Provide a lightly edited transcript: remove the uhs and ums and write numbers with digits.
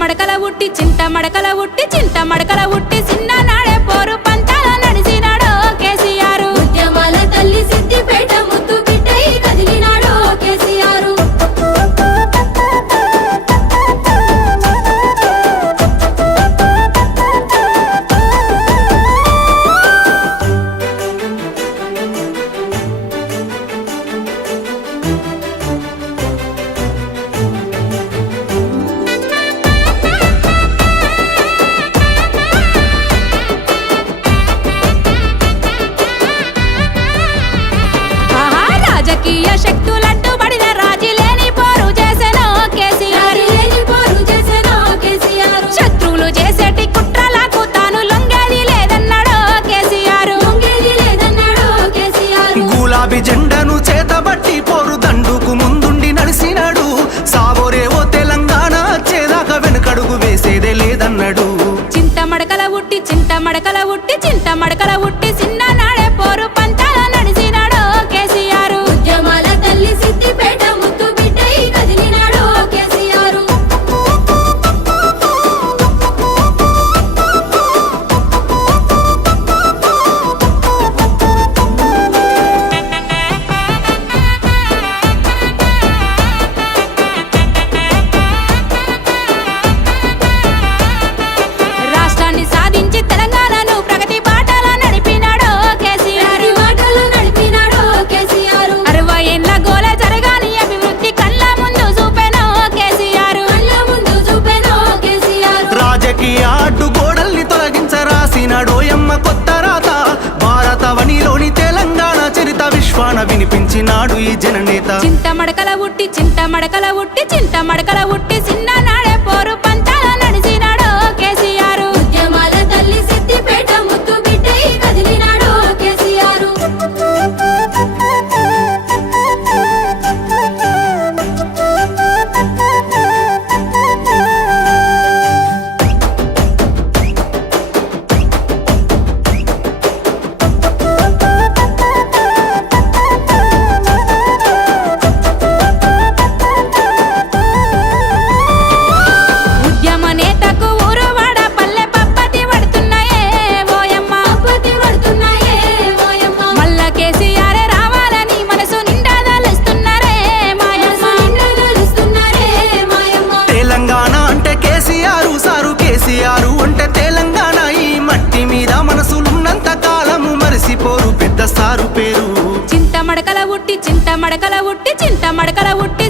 మడకల ఉట్టి చింత మడకల ఉట్టి చింత మడకల ఉట్టి చిన్న నాడే పోరు పంచాల నడిచినాడో కేసీఆర్ ఉద్యమాల తల్లి సిద్దిపేట ముద్దు బిడ్డై కదిలినాడో కేసీఆర్ రాజకీయ శక్తులట్టు బడిన రాజీ లేని పోరు చేసెనో కేసీఆర్ శత్రువులు చేసేటి కుట్రలకు తాను లొంగేది లేదన్నాడో కేసీఆర్ గులాబీ జెండను చేతబట్టి పోరు దండుకు ముందుండి నడిసినాడు సావోరేవో తెలంగాణ చేదాకా వెనుకడుగు వేసేదే లేదన్నాడు చింత మడకల ఉట్టి చింత మడకల ఉట్టి చింత మడకల ఉట్టి చిన్న నాడే పోరు పంచాల నడిచినాడో కేసీఆర్ ఉద్యమాల తల్లి సిద్దిపేట ముద్దు బిడ్డై కదిలినాడో కేసీఆర్ రాష్ట్రాన్ని సాధించి తెలంగాణను ప్రగతి బాటల నడిపినాడో కేసీఆర్ మాటలు నడిపినాడో కేసీఆర్ 60 ఏళ్ల గోల జరగాని అభివృద్ధి కళ్ళ ముందు చూపెనో కేసీఆర్ కళ్ళ ముందు చూపెనో కేసీఆర్ రాజకీయ అడ్డుగోడల్ని తొలగించరాసినాడోయమ్మ కొత్త రాత భారతవనిలోని తెలంగాణ చరిత విశ్వాన వినిపించినాడు ఈ జననేత చింత మడకల ఉట్టి చింత మడకల ఉట్టి చింత మడకల ఉట్టి చిన్న నాడే పోరు పంచాల నడిచినాడో కేసీఆర్ ఉద్యమాల తల్లి సిద్దిపేట ముద్దు బిడ్డై కదిలినాడో కేసీఆర్ ఉద్యమ నేతకు ఊరు వాడ పల్లె పప్పతి పడుతున్నాయే ఓయమ్మ పతి పడుతున్నాయే ఓయమ్మ మల్ల కేసీఆర్ రావాలని మనసు నిండా దలుస్తున్నారే మాయమ్మ నిండదలుస్తున్నారే మాయమ్మ తెలంగాణ అంటే కేసీఆర్ సారు కేసీఆర్ అంటే తెలంగాణ ఈ మట్టి మీద మనసులున్నంత కాలము మరిసిపోరు పెద్ద సారు పేరు చింత మడకల ఉట్టి చింత మడకల ఉట్టి చింత మడకల ఉట్టి